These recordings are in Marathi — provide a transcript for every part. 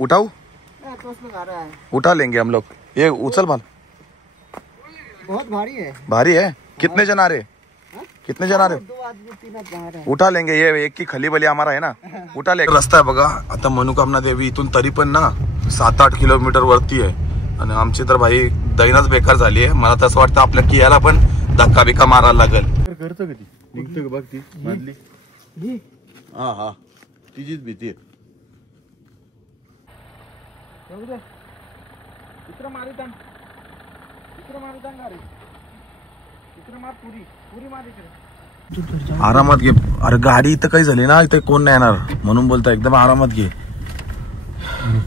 उठाऊ? उठा लेंगे हम लोग। ये उछल माल बहुत भारी है। भारी है। कितने जन आ रहे? कितने जन आ रहे? 2 आदमी 3 आदमी। उठा लेंगे, ये एक की खली बली हमारा है ना, उठा लेंगे। रस्ता आहे बघा आता मनोकामना देवी इथून तरी पण ना 7-8 किलोमीटर वरती आहे आणि आमची तर भाई दैनच बेकार झाली आहे। मला तसं वाटतं आपल्या कियाला पण धक्का बिक्का मारायला लागेल। करतो कधी निघतो का बघ ती मधली? हा हा तिचीच भीती आहे। आरामात घे। अरे गाडी इथं काही झाली ना, इथे कोण नाही येणार म्हणून बोलता, एकदम आरामात घे।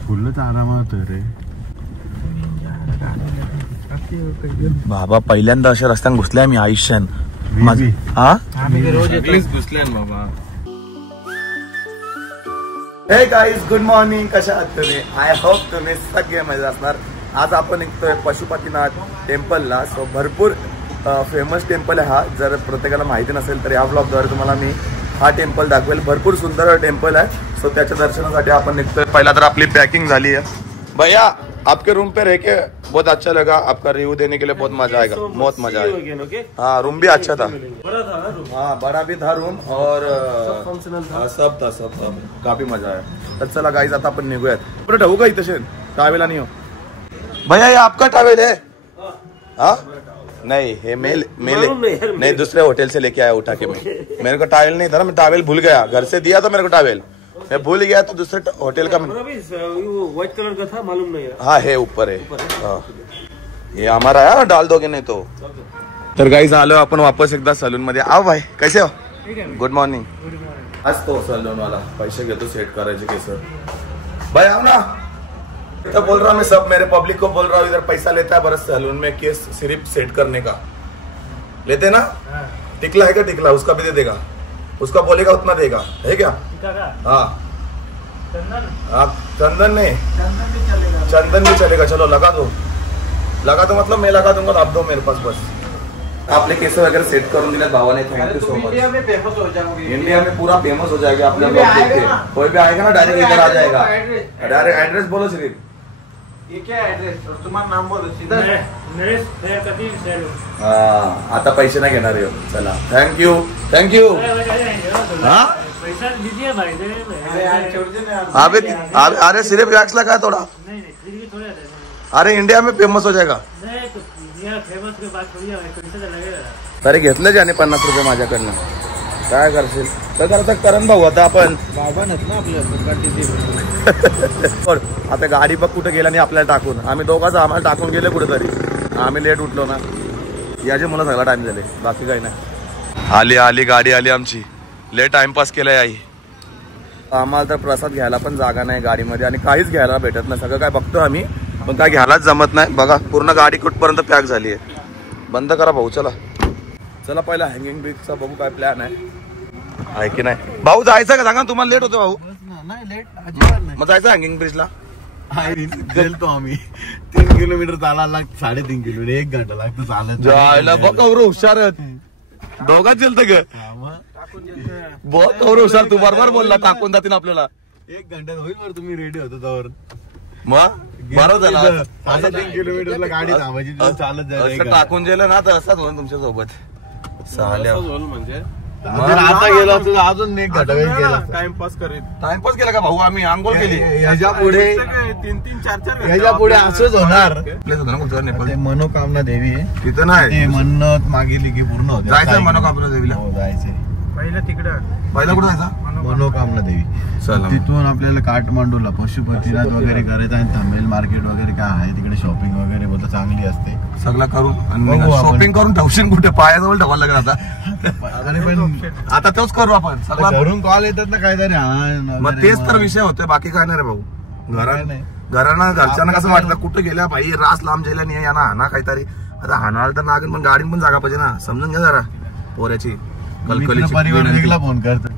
फुलच आरामात रे बाबा, पहिल्यांदा अशा रस्त्यात घुसल्या मी आयुष्यात। हे गाईज, गुड मॉर्निंग, कशा आहात तुम्ही? आय होप तुम्ही सगळे मजेत असणार। आज आपण निघतोय पशुपतीनाथ टेम्पलला। सो भरपूर फेमस टेम्पल आहे हा। जर प्रत्येकाला माहिती नसेल तर या ब्लॉगद्वारे तुम्हाला मी हा टेम्पल दाखवेल। भरपूर सुंदर टेम्पल आहे। सो त्याच्या दर्शनासाठी आपण निघतोय। पहिला तर आपली पॅकिंग झाली है। भैया आपके रूम पे रह के बहुत अच्छा लगा, आपका रिव्यू देने के लिए बहुत मजा आएगा, बहुत मजा आएगा। हाँ रूम भी अच्छा था, हाँ बड़ा भी था रूम और सब था काफी मजा आया। तर चला गाइस आता आपण निघूयात। बरं ठेवू का इथे? टावेला नहीं हो भैया? ये आपका टावेल है? हाँ नहीं, ये मेल नहीं, दूसरे होटल से लेके आया उठा के मैं। मेरे को टावेल नहीं था ना, मैं टावेल भूल गया, घर से दिया था मेरे को टावेल, मैं भूल गया तो दूसरे होटल का व्हाइट कलर का था, मालूम नहीं। हाँ है ऊपर है, हाँ ये हमारा है, डाल दोगे नहीं तो। तर गाइस आलो आपण वापस एकदा सलून मध्ये। आओ भाई, कैसे हो? Good morning. आज तो सलून वाला पैसे घेतो सेट करायचे केस। भाई आओ ना, तो बोल रहा मैं सब मेरे पब्लिक को बोल रहा हूँ, इधर पैसा लेता है बरस सैलून में केस सिर्फ सेट करने का। लेते ना? टिकला है क्या? टिकला उसका भी दे देगा, उसका बोलेगा उतना देगा, है क्या? हाँ चंदन नहीं, चंदन भी चलेगा। चलो लगा दो मतलब मैं लगा दूंगा, आप दो मेरे पास बस। आपले केस वगैरह सेट करून दिले भावाने, thank you so much. India में फेमस हो जाओगे, इंडिया में पूरा फेमस हो जाएगा। आपने कोई भी आएगा ना डायरेक्ट इधर आ जाएगा। डायरेक्ट एड्रेस बोलो सिर्फ। ये क्या एड्रेस? तुम्हारा नाम बोलो सीधा। हाँ आता पैसे नाही घेणार आहे। चला थँक यू थँक यू। अरे सिर्फ वैक्स लगा थोड़ा। अरे इंडिया में फेमस हो जाएगा। तरी घेतलं ज्याने 50 रुपये माझ्याकडनं, काय करशील? तर आता करण भाऊ आता आपण बाबानच ना आपल्या आता गाडी बघ कुठे गेला नाही आपल्याला टाकून। आम्ही दोघांच आम्हाला टाकून गेले कुठेतरी, आम्ही लेट उठलो ना, याचे मला सगळा टाइम झाले, बाकी काही नाही। आली गाडी आली आमची, लेट टाइमपास केलाय आई। आम्हाला तर प्रसाद घ्यायला पण जागा नाही गाडीमध्ये आणि काहीच घ्यायला भेटत नाही। सगळं काय बघतो आम्ही पण काय घ्यायलाच जमत नाही। बघा पूर्ण गाडी कुठपर्यंत पॅक झाली आहे। बंद करा भाऊ, चला चला पहिला हँगिंग ब्रिजचा बघू काय प्लॅन आहे की नाही। भाऊ जायचं का? सांगा तुम्हाला लेट होतो भाऊ? नाही लेट अजिबात नाही। मग जायचं हँगिंग ब्रिजला? गेलतो आम्ही 3 किलोमीटर चालायला लागतं, 3.5 किलोमीटर 1 घंटा लागतो चालत जायला। बघ कवरू हुशार दोघांच गेलत ग, बहुत कवरू हुशार। तू बरोबर बोलला, टाकून जातील आपल्याला 1 घंट्यात होईल बरं, तुम्ही रेडी होतो त्यावर। मग बरं झालं 3.5 किलोमीटरला गाडी थांबायची, चालत जायचं टाकून गेलं ना तर असंच होईल तुमच्या सोबत। म्हणजे आता गेलो तुझं अजून 1 घंटा वेळ गेला। टाइमपास केला का भाऊ? आम्ही आंघोळ केली। याच्या पुढे 3-4 याच्या पुढे असंच होणार। मनोकामना देवी आहे तिथं नाही, मन्नत मागितली की पूर्ण होते। जायचं मनोकामना देवीला? जायचंय पहिलं तिकडं। पहिला कुठं जायचा? मनोकामना देवी। तिथून आपल्याला काठमांडूला पशुपतीनाथ वगैरे करायचं आहे। तामिळ मार्केट वगैरे काय आहे तिकडे, शॉपिंग वगैरे बोलता चांगली असते। सगळं करून शॉपिंग करून ठेवशील कुठे? पायाजवळ ठेवायला लागेल आता। आता तोच करू आपण, सगळं घरून कॉल येतात ना काहीतरी। मग तेच तर विषय होतोय, बाकी काय नाही रे भाऊ। घरच्यांना कसं वाटतं कुठे गेल्या भाई, रास लांब गेल्या नाही या ना काहीतरी। आता हाणाला तर नागन पण गाडीन पण जागा पाहिजे ना, समजून घ्या जरा पोऱ्याची कलकलीची। परिवार वेगळा फोन करतो।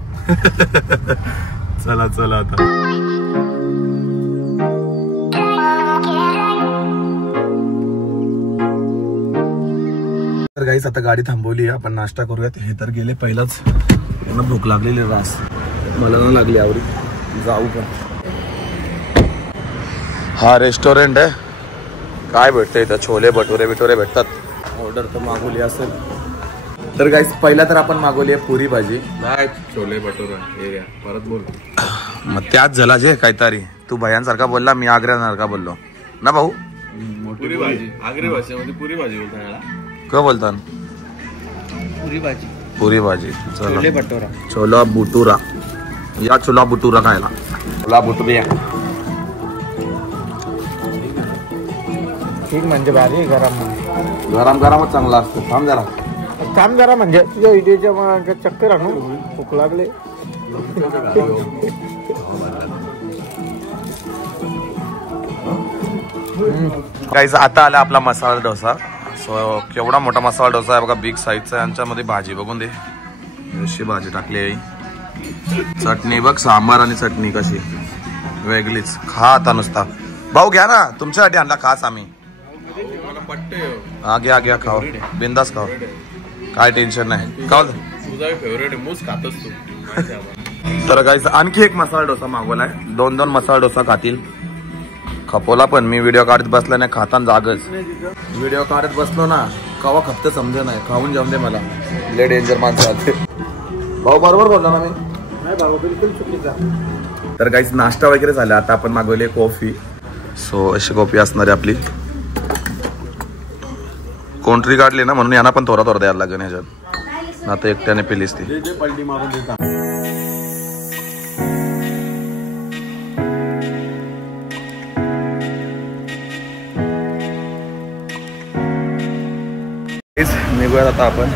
चला आता तर गाईस आता गाडी थांबवली, आपण नाश्ता करूयात। हे तर गेले पहिलाच, त्यांना भूक लागलेली रास, मला ना लागली आवडी, जाऊ पण। हा रेस्टॉरंट आहे. काय भेटतं इथं? छोले भटुरे बिटुरे भेटतात. ऑर्डर तर मागवली असेल तर गाईस पहिला तर आपण मागवली आहे पुरी भाजी. नाही छोले भटुरा हे घ्या. परत बोल. मग त्याच झाला जे काहीतरी. तू भयांसारखा बोलला, मी आग्र्यासारखा बोललो ना भाऊ. पुरी भाजी आगरी भाषेमध्ये पुरी भाजी बोलता याला. काय बोलतात? पूरी भाजी, पुरी भाजी. छोले भटोरा. छोला भटुरा. या छोला भटुरा खायला. छोला भटुरा ठीक म्हणजे भारी गरम गरम गरमच चांगला असतो. थांब जरा. काम जरा म्हणजे तुझ्या इडीच्या चक्कर आणू भूक लागले. काहीच आता आला आपला मसाला डोसा. सो केवढा मोठा मसाला डोसा आहे बघा, बिग साईजचा. यांच्यामध्ये भाजी बघून दे, अशी भाजी टाकली आहे. चटणी बघ, सांबार आणि चटणी कशी वेगळीच. खा आता नुसता. भाऊ घ्या ना, तुमच्यासाठी आणला खास आम्ही. हा घ्या घ्या, खाओ बिंदास खाओ, काय टेन्शन नाही. खाओ. तुझा फेवरेट मूस खातोस तू. तर गाईस आणखी एक मसाला डोसा मागवलाय. 2-2 मसाला डोसा खातील. खपोला पण मी व्हिडिओ काढत बसला नाही, खाताना जागच. व्हिडिओ काढत बसलो ना कवा खपत समजे नाही. खाऊन जाऊन दे मला. ले डेंजर माणसं आले. भाऊ बरोबर बोलला ना मी? नाही बाबा, बिलकुल चुकीचा. तर गाईस नाश्ता वगैरे झाला. आता आपण मागवली कॉफी. सो अशी कॉफी असणार आहे आपली. कोंट्री काढली ना म्हणून यांना पण थोडा थोडा द्यायला लागेल ह्याच्यात. आता एकट्याने पिलीस ती. पलटी मारून देता. निघूयात आता आपण.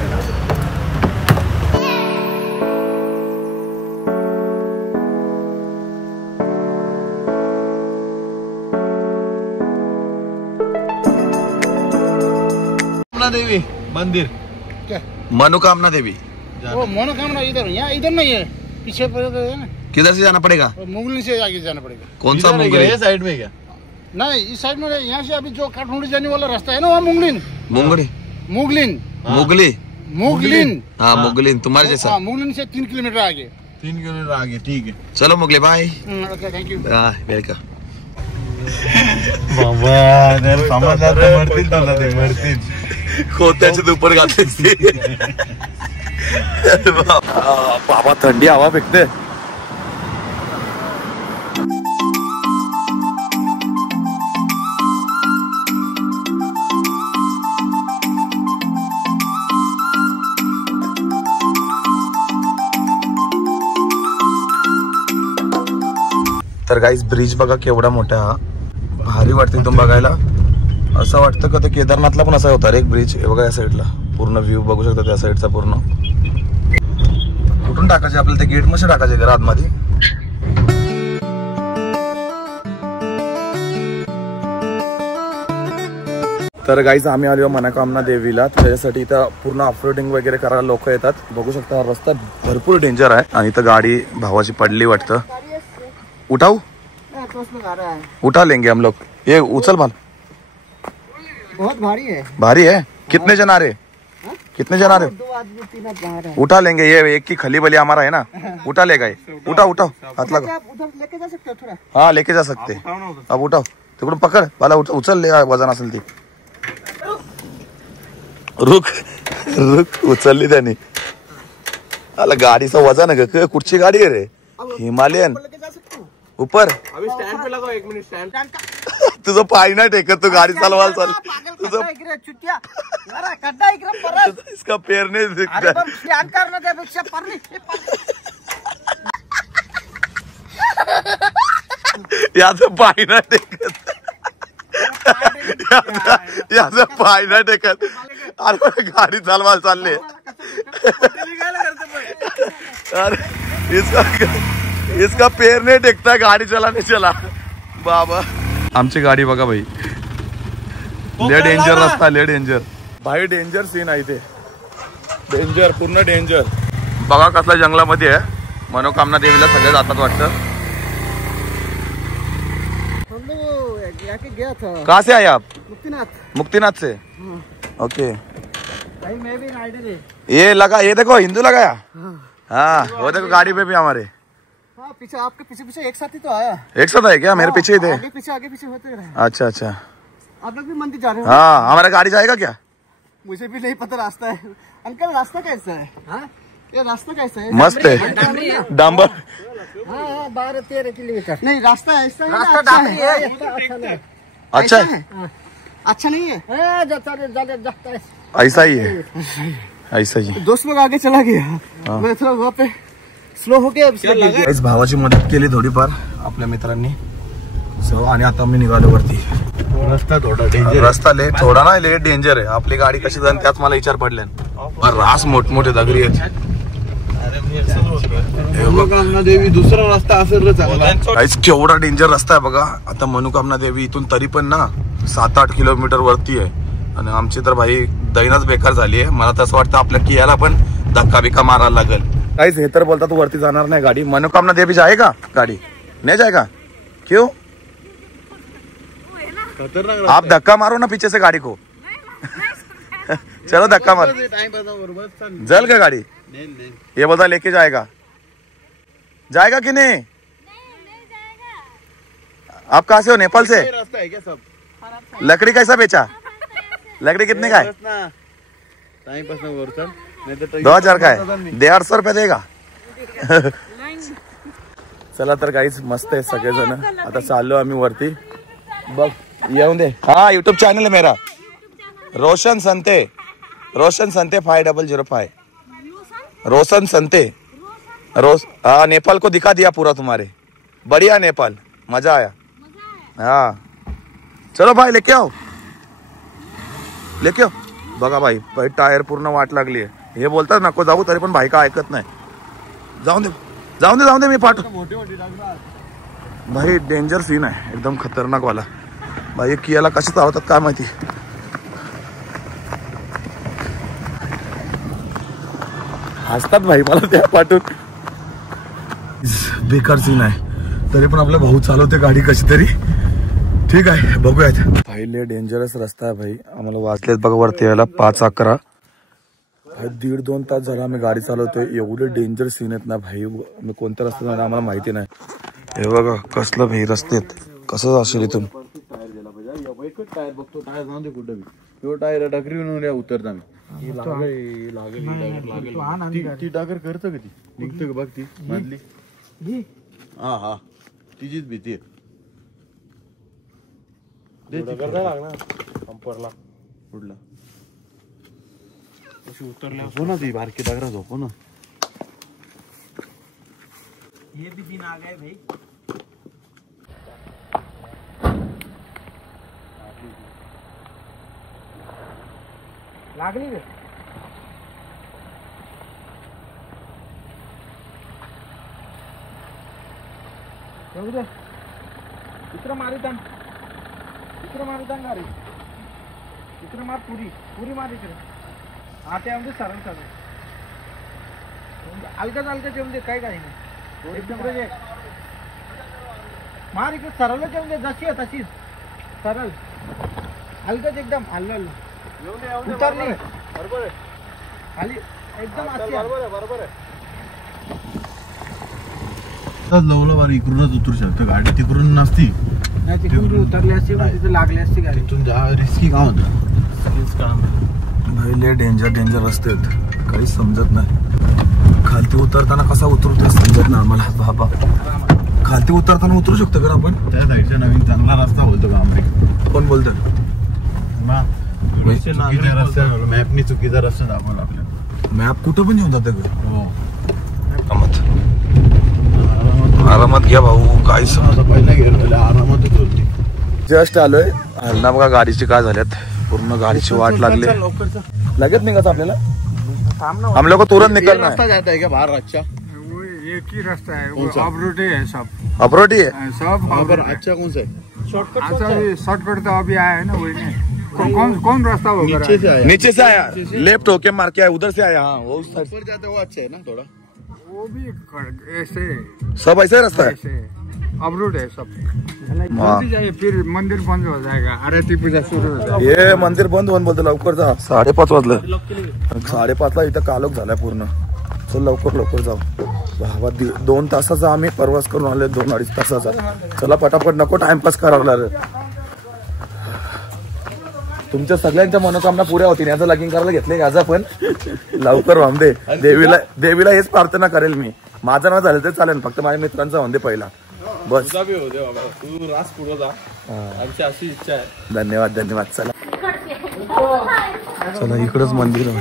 देवी मंदिर. क्या? मनोकामना देवी. वो मनोकामना इधर, यहाँ इधर नहीं है, पीछे है ना. किधर से जाना पड़ेगा? मुगलिन से आगे जाना पड़ेगा. कौन सा मुगली? ये साइड में क्या? नहीं, इस साइड में यहाँ से अभी जो काठमांडू जाने वाला रास्ता है ना, वहाँ मुगलिन. मुंगली मुगलिन. मुगली. मुगलिन. हाँ मुगलिन तुम्हारे जैसा. हाँ, मुगलिन से 3 किलोमीटर आगे. 3 किलोमीटर आगे. ठीक है. चलो मुगली bye. Okay, thank you. Welcome. समजला तर मरतील तुला ते मरतील. खोत्याचे दुपर घातले. बाबा थंडी हवा फेकते. तर गाईस ब्रिज बघा केवढा मोठा. हा भारी वाटते तुम्ही बघायला. असं वाटतं का ते केदारनाथला पण असा होता रे एक ब्रिज. हे बघा या साईडला पूर्ण व्ह्यू बघू शकता त्या साईडचा पूर्ण. कुठून टाकायचे आपल्याला? ते गेट मध्ये टाकायचे का आतमध्ये? तर गाईज आम्ही आलो मनोकामना देवीला. त्याच्यासाठी इथं पूर्ण ऑफरोडिंग वगैरे करायला लोक येतात. बघू शकता हा रस्ता भरपूर डेंजर आहे. आणि इथं गाडी भावाची पडली वाटतं. उठाऊ उठा लेंगे हम लोग. ये उचल भाल. बहुत भारी है. भारी है. कितने जन आ रहे? कितने जन आ रहे? 2 आदमी 3 आदमी. उठा लेंगे. ये एक की खली बली हमारा है ना, उठा लेगा ये. उठाओ उठाओ, हाथ लगा. आप उधर लेके जा सकते हो थोड़ा. हाँ लेके जा सकते. अब उठाओ तिकडून पकड मला. उचल ले वजन असेल ती. रुक रुक उचलली त्याने. आला गाडीचं वजन आहे का? कुठची गाडी आहे रे? हिमालयन. ऊपर अभी स्टैंड पे लगाओ. 1 मिनट स्टैंड. तुझं पाय नाही टेकत. तू गाडी चालवायला चाल. तुझं इसका पेरने याचं पाय नाही टेकत. याचं पाय नाही टेकत. अरे गाडी चालवायला चालले. अरे इसका पैर नहीं टेकता गाड़ी चलाने चला. बाबा आमची गाडी बघा भाई. ले डेंजर रस्ता, ले डेंजर भाई. डेंजर सीन आहे ते. डेंजर, पूर्ण डेंजर. बघा कसला जंगलामध्ये आहे. मनोकामना देवीला सगळे जातात वाटतं. गया था. कहाँ से आए आप? मुक्तिनाथ. मुक्तिनाथ से. ओके. भाई मैं भी राइडर है. ये लगा, ये देखो हिंदू लगाया. हाँ वो देखो गाड़ी पे भी हमारे. हाँ पीछे आपके पीछे एक साथ ही तो आया। एक साथ है क्या? मेरे पीछे ही थे। आगे पीछे होते रहे। अच्छा अच्छा, आप लोग भी मंदिर जा रहे हो? हाँ हमारा गाड़ी जाएगा क्या? मुझे भी नहीं पता रास्ता है। अंकल रास्ता कैसा है? हाँ ये रास्ता कैसा है? मस्त है, डांबर। हाँ 12-13 किलोमीटर। नहीं रास्ता ऐसा है, रास्ता अच्छा डांबरी है। है। अच्छा है? अच्छा नहीं है। जाता है। ऐसा ही है, ऐसा ही। दोस्त लोग आगे चला गया, मैं थोड़ा वहाँ पे स्लो हो गया। इस भावाची मदत केली थोडीफार आपल्या मित्रांनी. सो आणि आता मी निघालो वरती. रस्ता थोडा डेंजर, रस्ता थोडा ना लेट डेंजर आहे. आपली गाडी कशी जाईल त्याच मला विचार पडले. रास मोठमोठे दगडी आहेत. मनोकामना देवी दुसरा रस्ता असेल चांगला. काहीच केवढा डेंजर रस्ता आहे बघा. आता मनोकामना देवी इथून तरी पण ना 7-8 किलोमीटर वरती आहे. आणि आमची तर भाई दैनच बेकार झाली आहे. मला तसं वाटतं आपल्या कियाला पण धक्का बिक्का मारायला लागेल. काहीच हे तर बोलतात वरती जाणार नाही गाडी. मनोकामना देवी जाएगा गाड़ी? नहीं जाएगा? क्यों? खतरनाक. आप धक्का मारो ना पीछे से गाड़ी को. चलो धक्का मार. जल का गाड़ी? ये बोलता लेके जाएगा. जाएगा कि नहीं? आप कहाँ से हो? नेपाल से? रास्ता है क्या सब? लकड़ी कैसा बेचा? लकड़ी कितने का है? 2000 का है. 150 रुपये देगा. चला तर काहीच मस्त आहे सगळेजण. आता चाललो आम्ही वरती. बघ येऊन दे. हा यूट्यूब चॅनल है मेरा, रोशन संते. रोशन संते 5005. रोशन संते. हाँ नेपाल को दिखा दिया पूरा तुम्हारे. बढ़िया नेपाल, मजा आया. हाँ चलो भाई लेके आओ, लेके आओ. बघा भाई टायर पूर्ण वाट लागली आहे. हे बोलतात नको जाऊ तरी पण भाई का ऐकत नाही. जाऊन दे जाऊन दे जाऊन दे, मी पाठव. भाई डेंजर सीन आहे एकदम खतरनाक वाला. भाई कियाला कशी चालवतात काय माहिती. हसतात भाई मला त्या पाठवून. बेकार सीन आहे तरी पण आपला भाऊ चालवते गाडी कशी तरी. ठीक आहे बघूयात. भाई लय डेंजरस रस्ता आहे भाई. आम्हाला वाचलेत बघा वरती यायला 5-11. 1.5-2 तास झाला आम्ही गाडी चालवतोय. एवढे डेंजर सीन आहेत ना भाई. मी कोणत्या रस्त्यात जाणार आम्हाला माहिती नाही. हे बघा कसलं भाई रस्ते आहेत. कसं असेल इथून. टायर बघतो, टायर जाऊन दे कुठं बी. टायर डकरी उतरता मी. ती डागर करतं का? ती निघतं का बघ ती मधली. हा हा तिचीच भीती आहे. कुठला झोपो ना ती बारकी डागरा झोपो ना. ये भी दिन आ गए भाई. लागली रे. येऊ दे. इकडं मारितान गाडी. इकडं मार पुरी मार इकडे. आता येऊन दे सरळ. अलगद येऊन दे काही नाही. एकदम मार इकडे सरळच येऊन दे. जशी आहे तशीच सरळ. अलगद एकदम हल्ल उतरली बरोबर आहे. खाली एकदम बरोबर आहे. लवलं बार इकडूनच उतरू शकतो गाडी. तिकडून नसती. नाही तिकडून उतरली असती मग तिथे लागली असती गाडी. तिथून रिस्की का होतं. भाई लय डेंजर रस्ते आहेत. काही समजत नाही. खालती उतरताना कसा उतरू ते समजत नाही आम्हाला. बाबा खालती उतरताना उतरू शकतो का आपण? त्या साईडचा नवीन चांगला रस्ता बोलतो का आम्ही. कोण बोलतो? मॅपनी चुकीचा रस्ता दाखवला आपल्याला. मॅप कुठं पण येऊन जाते का? हो आरामात घ्या भाऊ. काय पहिला गेलो आरामात उतरते. जस्ट आलोय. हल्ला बघा गाडीची काय झाल्यात. पूर्ण गाडीची वाट लागली. लगेच निघायचं आपल्याला. हम लोग को तुरंत निकलना है. रास्ता जाता है क्या बाहर? अच्छा एक ही रास्ता है. वो ऑफ-रोड है सब. अप्रोटी है सब अच्छा कौन सा है? शॉर्टकट तो अभी आया है ना वही नहीं. कौन रास्ता होगा? नीचे से आया. नीचे से आया. लेफ्ट होके मार के आया. उधर से आया. हाँ वो उस साइड ऊपर जाता है वो अच्छा है ना थोड़ा. वो भी ऐसे सब ऐसा ही रास्ता है. ऑफ-रोड है सब. हाँ. जल्दी जाइए फिर मंदिर बंद हो जाएगा. आरती पूजा शुरू हो जाएगा. ये मंदिर बंद होऊन बोलतो लवकर जा. 5:30 वाजलं. 5:30ला इथं कालोख झालाय पूर्ण. चल लवकर लवकर जाऊ. भावा 2 तासाचा आम्ही प्रवास करून आले, 2-2.5 तासाचा. चला पटापट, नको टाइमपास करावला रे. तुमच्या सगळ्यांच्या मनोकामना पुऱ्या होतील. याचं लगीन करायला घेतले याचा पण लवकर व्हाम दे. देवीला हेच प्रार्थना करेल मी. माझं ना झालं तर चालेल, फक्त माझ्या मित्रांचा होऊन दे पहिला बस. धन्यवाद धन्यवाद. चला चला इकडंच मंदिर आहे.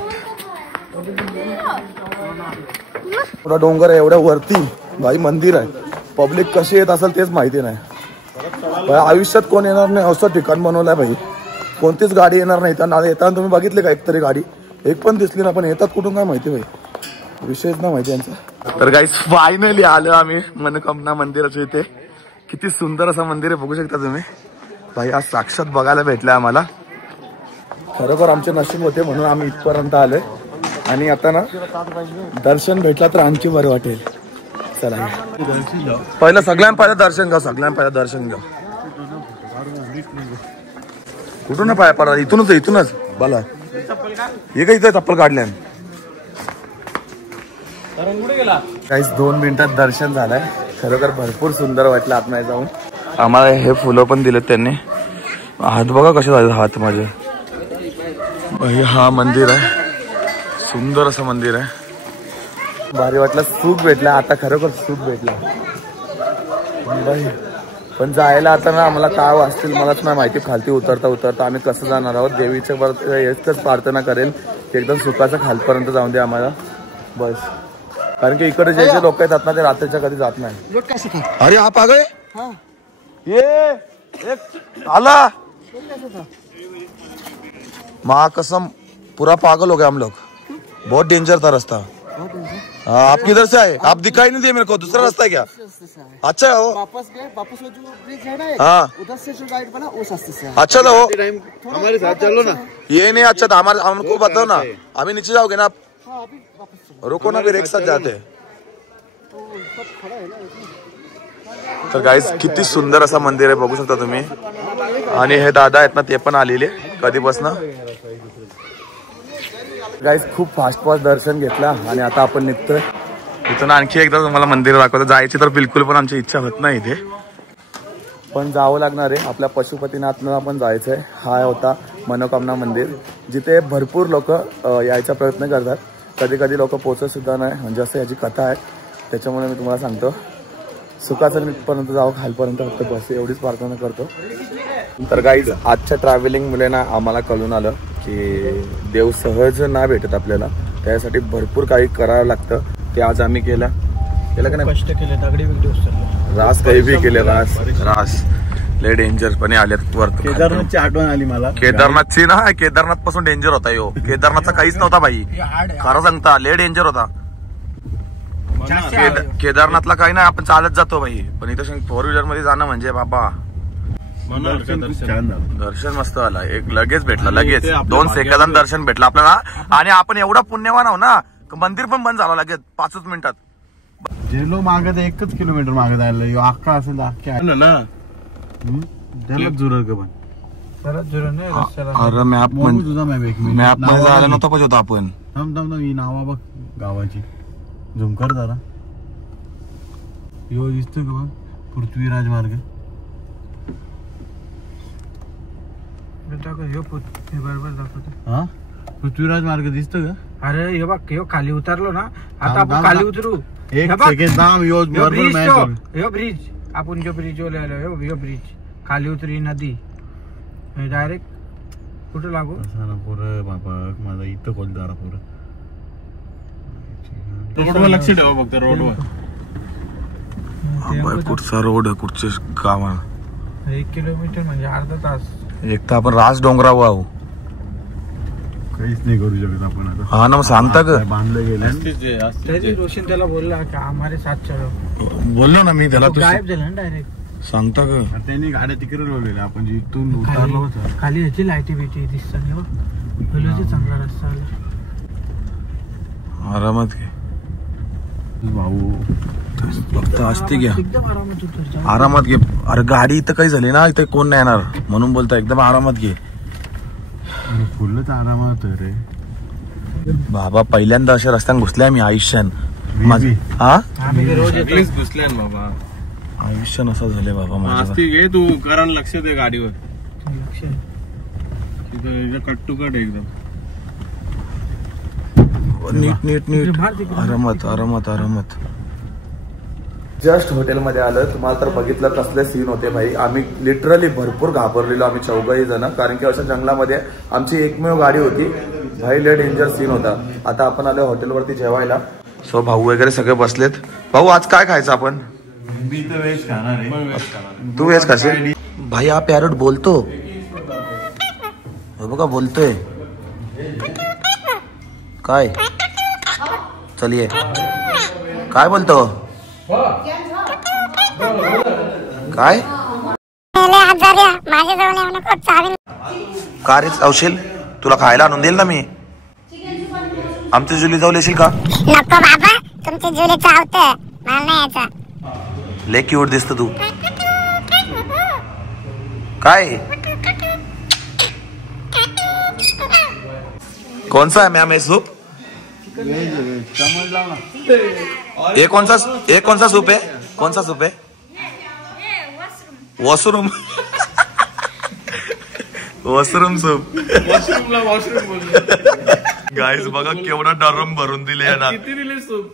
थोडा डोंगर आहे, एवढ्या वरती भाई मंदिर आहे. पब्लिक कशी येत असेल तेच माहिती नाही. आयुष्यात कोण येणार नाही असं ठिकाण बनवलंय भाई. कोणतीच गाडी येणार नाही. त्यांना येताना तुम्ही बघितले का एकतरी गाडी? एक पण दिसली ना. पण येतात कुठून काय माहिती भाई, विषयच ना माहिती यांचा. तर गाईस फायनली आलो आम्ही मनोकामना मंदिराच्या इथे. किती सुंदर असं मंदिर आहे, बघू शकता तुम्ही भाई. आज साक्षात बघायला भेटलं आम्हाला. खरोखर आमचे नशीब होते म्हणून आम्ही इथपर्यंत आलोय. आणि आता ना दर्शन भेटला तर आणखी बरं वाटेल. चला पहिलं सगळ्यांना दर्शन घ्या, सगळ्यांना दर्शन घ्या. कुठून पाय पडा? इथूनच इथूनच बोला. हे का इथं चप्पल काढल्या. काहीच 2 मिनिटात दर्शन झालंय. खरोखर भरपूर सुंदर वाटलं आतमध्ये जाऊन. आम्हाला हे फुलं पण दिलेत त्यांनी. हात बघा कसे झाले हात माझे. हा मंदिर आहे, सुंदर असं मंदिर आहे. भारी वाटलं. सुख भेटला आता, खरोखर सुख भेटला. पण जायला आता ना आम्हाला काय वाचतील मलाच नाही माहिती. खालती उतरता उतरता आम्ही कसं जाणार आहोत. देवीच्या एकच प्रार्थना करेल की एकदम सुखाचं खालपर्यंत जाऊन दे आम्हाला बस. कारण की इकडे जे जे लोक येतात ना ते रात्रीच्या कधी जात नाही. अरे हा पागळे ये आला माँ कसम पूरा पागल हो गया हम लोग. बहुत डेंजर था रास्ता. हाँ आप किधर से आए? आप दिखाई नहीं दिए मेरे को. दूसरा रास्ता है क्या? अच्छा हो वापस गए, वापस वो जो ब्रिज है ना, हाँ उधर से जो गाइड बना उस रास्ते से. अच्छा था वो. हमारे साथ चलो ना. ये नहीं अच्छा था. हमारे हमको बताओ ना. अभी नीचे जाओगे ना आप? हाँ अभी वापस रुको ना, फिर एक साथ जाते. तो सब खड़ा है ना. तर गाईस किती सुंदर असं मंदिर आहे, बघू शकता तुम्ही. आणि हे दादा आहेत ना ते पण आलेले कधीपासून. गाईस खूप फास्ट दर्शन घेतला आणि आता आपण निघतोय. इथून आणखी एकदा तुम्हाला मंदिर दाखवतो. जायची तर बिलकुल पण आमची इच्छा होत नाही इथे, पण जावं लागणार आहे. आपल्या पशुपतीनाथला आपण जायचंय. हा होता मनोकामना मंदिर, जिथे भरपूर लोक यायचा प्रयत्न करतात. कधी कधी लोक पोहोचत सुद्धा नाही. म्हणजे असं याची कथा आहे. त्याच्यामुळे मी तुम्हाला सांगतो सुखाचं नीटपर्यंत जावं, खालपर्यंत फक्त बस एवढीच प्रार्थना करतो. तर गाईज आजच्या ट्रॅव्हलिंग मुले ना आम्हाला कळून आलं की देव सहज नाही भेटत आपल्याला. त्यासाठी भरपूर काही करावं लागतं. ते आज आम्ही केलं का नाही? कष्ट केले, दगडी बिगडी उचलले, रास काही बी केले. रास लय डेंजर पण आल्यात वरती. केदारनाथची आठवण आली मला. केदारनाथची ना. केदारनाथ पासून डेंजर होता यो. केदारनाथचा काहीच नव्हता भाई, खरं सांगता. लय डेंजर होता केदारनाथला. काही नाही आपण चालत जातो भाई, पण इथं 4 व्हीलर मध्ये जाणं म्हणजे बाबा. दर्शन मस्त आला. एक लगेच भेटला, लगेच 2 सेकंदात दर्शन भेटलं आपल्याला. आणि आपण एवढा पुण्यवान आहो ना, मंदिर पण बंद झालं लगेच 5 मिनिटात. जेलो मागत 1 किलोमीटर मागत आलं. अख्खा असेल अख्ख्या ना त्याला जुरल का पण. अरे मॅप तुझा मॅप एक मॅप मध्ये जायला नव्हता पाहिजे होता आपण. थांब ही नावा बघ गावाची. झुम कर जरा. यो दिसतो का बघ, पृथ्वीराज मार्ग. बरोबर दाखवतो. हा पृथ्वीराज मार्ग दिसतो का? अरे हे बघ, हे खाली उतरलो ना आता आपण. खाली उतरू. एक सेकंड थांब. यो ब्रिज आपण जो ब्रिज वर आलो, यो ब्रिज खाली उतरी नदी डायरेक्ट कुठं लागू पुरं बाबा. माझा इथं खोल जरा पुरं. रोडवर लक्ष ठेवा फक्त. रोडवर कुठचा रोड आहे, कुठचे गाव. 1 किलोमीटर म्हणजे अर्धा तास. एक तर आपण राज डोंगरावर आहो. काहीच नाही करू शकत आपण आता. हा ना, मग सांगता का बांधलं गेलं. तरी रोशन त्याला बोलला की आम्हाला 7 चलो. बोललो ना मी त्याला. गायब झाला ना डायरेक्ट. सांगता का? त्यांनी गाड्या तिकडे लावलेल्या. आपण जिथून उतरलो होतो खाली ह्याची लाईटी बिटी दिसतात. चांगला रस्ता आला. आरामात घे भाऊ. फक्त असते घ्या, एकदम आरामात उतर. आरामात घे. अरे गाडी इथं काही झाली ना, इथे कोण नाही येणार म्हणून बोलता. एकदम आरामात घे. फुलच आरामात रे. बाबा पहिल्यांदा अशा रस्त्यात घुसल्या मी आयुष्यान. घुसल्या बाबा, आयुष्यान असं झालंय बाबा माझं. घे तू कारण लक्ष दे गाडीवर, कट टू कट एकदम नीट नीट नीट आरामात आरामात आरामात. जस्ट हॉटेलमध्ये आलं. तुम्हाला तर बघितलं कसले सीन होते भाई. आम्ही लिटरली भरपूर घाबरलेलो आम्ही 4 जण, कारण की अशा जंगलामध्ये आमची एकमेव गाडी होती भाई. लय डेंजर सीन होता. आता आपण आलो हॉटेलवरती जेवायला. सो भाऊ वगैरे सगळे बसलेत. भाऊ आज काय खायचं आपण? मी तर व्हेज खाणार आहे. तू व्हेज खाशील? भाई हा पॅरट बोलतो बघा, बोलतोय काय? चलिए काय बोलतो काय? का रे औशील? तुला खायला आणून देईल ना मी. आमच्या जुली जाऊ येशील का? नको बाबा, तुमच्या जुली चावतं, मला नाही यायचा. लय क्यूट दिसत तू. काय कौन सा है मैम ये सूप? ये कौन सा सूप है? कौन सा सूप है? Washroom washroom soup. गाइस बघा केवढा डरम भरून दिले ना. किती दिले सूप?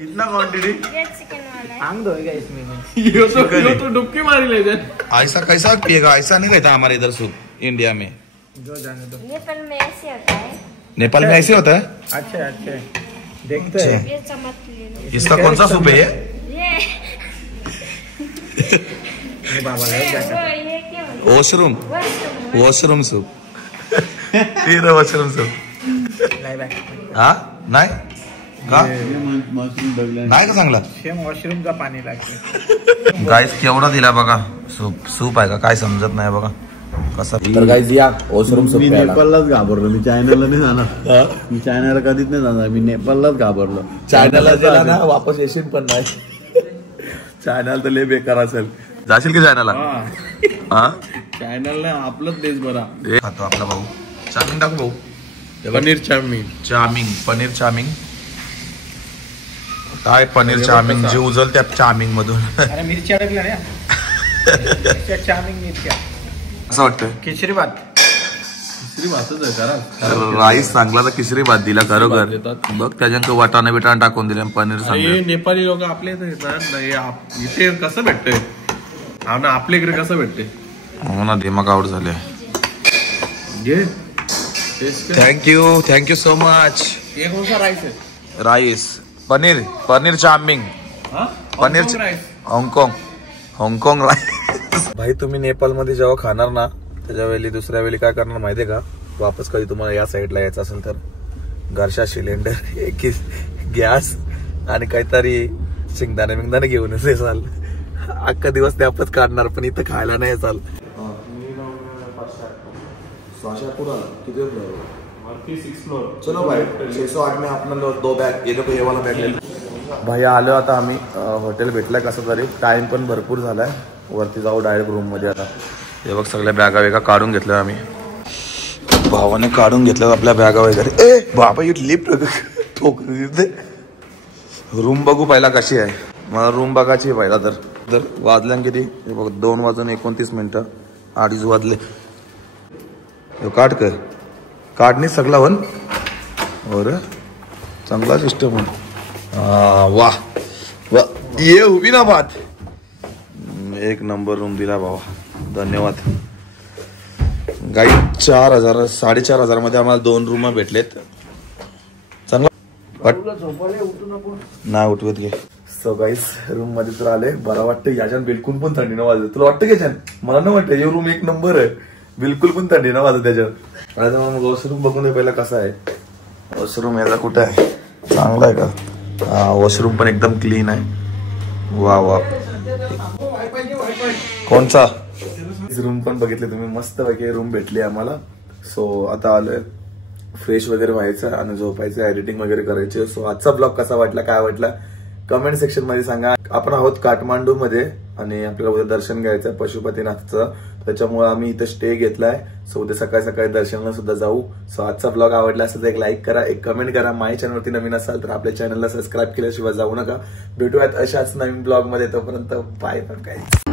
इतना क्वांटिटी तो डुबकी मारी ले जाए. ऐसा कैसा पिएगा? ऐसा नहीं रहता हमारे इधर सूप इंडिया में. नेपाल में ऐसे होता है. नेपाल में ऐसे होता है? अच्छा अच्छा, देखते हैं. ये चम्मच ले लो. इसका कौन सा सूप है ये? ये क्या? Washroom washroom soup. Washroom soup. हा नाही का? नाही का चांगला? वॉशरूमचा पाणी लागते. गाईस केवढा दिला बघा. सूप आहे का काय समजत नाही बघा कसं. तर गाईस या वॉशरूम सूप. मी नेपाळलाच घाबरलो. मी चायनाला नाही जाणार. मी चायनाला कधीच नाही जाणार. मी नेपाळलाच घाबरलो. चायनाला गेला ना वापस येशील पण नाही. चायनाला तर लय बेकार असेल. जाशील की चायनाला? हा चायनाला आपलंच देश बरा. खातो आपला भाऊ. चामिंग टाकू भाऊ. पनीर चाउमिन. पनीर चामिंग. काय पनीर चामिंग जे उजल त्या चामिंग मधून. अरे मिरची अडकल्या ना. चामिंग मिरच्या. असं वाटतं खिचडी भात. खिचडी भातच आहे करा. राईस चांगला तर खिचडी भात दिला खरोखर. बघ त्याच्यात वाटाणे बिटाणे टाकून दिले. पनीर चांगलं. नेपाळी लोक आपल्या इथे येतात. इथे कसं भेटतंय ना आपल्याकडे कसं भेटते. हो ना दिमाग आउट झाले. Thank you so much. ये कौन सा राइस है? Rice paneer charming. पनीर हाँगकाँग राईस. भाई तुम्ही नेपाळ मध्ये जेव्हा खाणार ना त्याच्या वेळी दुसऱ्या वेळी काय करणार माहितीये का? वापस कधी तुम्हाला या साईडला यायचं असेल तर घरच्या सिलेंडर एक गॅस आणि काहीतरी शेंगदाणे बिंगदाणे घेऊन येसाल. अख्खा दिवस त्यापच काढणार पण इथं खायला नाही येसाल. चलो भाई 608 में अपना 2 बैग ये देखो ये वाला बैग ले लो. भाई आलो आता आम्ही. हॉटेल भेटलंय कसं तरी. टाइम पण भरपूर झालाय. वरती जाऊ डायरेक्ट रूम मध्ये. आता हे बघ सगळ्या बॅगा वेगा काढून घेतल्या आम्ही. भावाने काढून घेतल्या आपल्या बॅगा वगैरे. ए बाबा ही लिफ्ट रूम बघू पहिला कशी आहे. मला रूम बघायची पहिला. तर वाजल्या किती? हे बघ 2:29 2:30 वाजले. काट कर काढणी सगळा वन. और चांगला सिस्टम. वाह वाह ये उभी ना बात. एक नंबर रूम दिला बाबा. धन्यवाद. गाई 4,000 4,500 मध्ये आम्हाला 2 रूम भेटलेत. चांगला नाही उठवत घे. सो गाईस रूम मध्ये तर आले. बरं वाटतं. याच्यात बिलकुल पण थंडी न वाजत. तुला वाटतं घ्याच्यान? मला नाही वाटतं. हे रूम एक नंबर आहे. बिलकुल पण थंडी न वाजत त्याच्यात. आता मग वॉशरूम बघून पहिला कसा आहे. वॉशरूम याचा कुठं आहे? चांगला आहे का? हा वॉशरूम पण एकदम क्लीन आहे. वा वा. कोणचा रूम पण बघितले तुम्ही. मस्त पैकी रूम भेटली आम्हाला. सो आता आलोय फ्रेश वगैरे व्हायचं आणि झोपायचं. एडिटिंग वगैरे करायचे. सो आजचा ब्लॉग कसा वाटला काय वाटला कमेंट सेक्शन मध्ये सांगा. आपण आहोत काठमांडू मध्ये आणि आपल्याला उद्या दर्शन घ्यायचं आहे पशुपतीनाथचं, त्याच्यामुळे आम्ही इथं स्टे घेतलाय. सो उद्या सकाळी सकाळी दर्शनाला सुद्धा जाऊ. सो आजचा ब्लॉग आवडला असेल तर एक लाईक करा, एक कमेंट करा. माझ्या चॅनलवरती नवीन असाल तर आपल्या चॅनलला सबस्क्राईब केल्याशिवाय जाऊ नका. भेटूयात अशाच नवीन ब्लॉग मध्ये, तोपर्यंत बाय बाय.